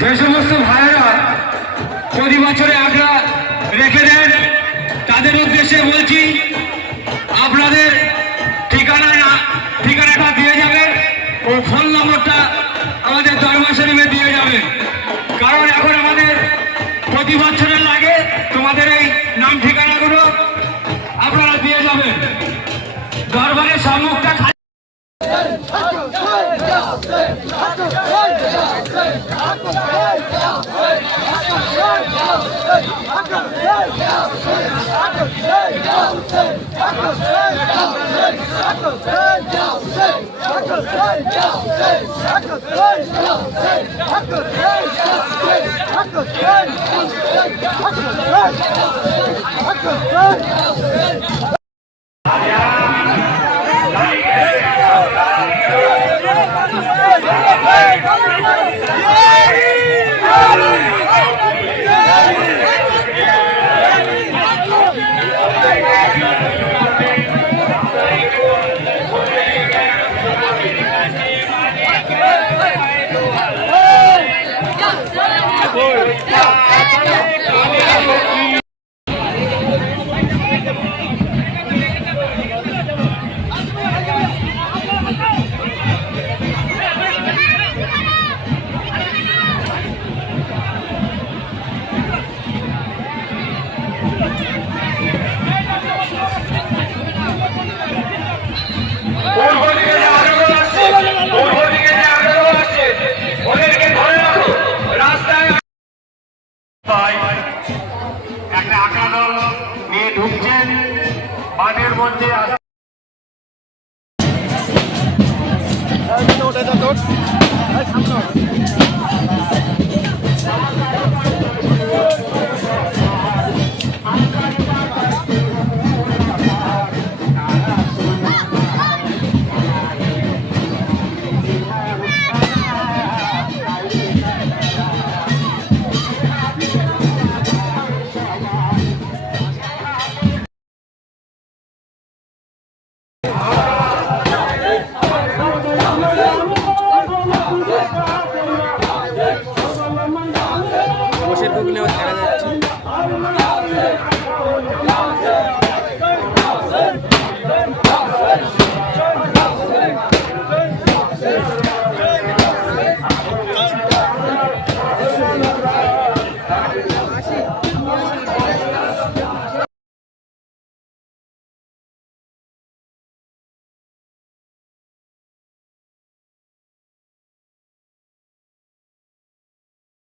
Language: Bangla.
যে সমস্ত ভাইয়েরা প্রতি বছরে আগ্রা রেখে দেন তাদের উদ্দেশ্যে বলছি, আপনাদের ঠিকানাটা দিয়ে যাবেন ও ফোন নম্বরটা আমাদের দরবার শরীফে দিয়ে যাবেন। কারণ এখন আমাদের প্রতি বছরের লাগে তোমাদের এই নাম ঠিকানাগুলো আপনারা দিয়ে যাবেন। দরবারের সম্মুখটা একটা আঁকা দল নিয়ে ঢুকছেন মাঠের মধ্যে। ওটা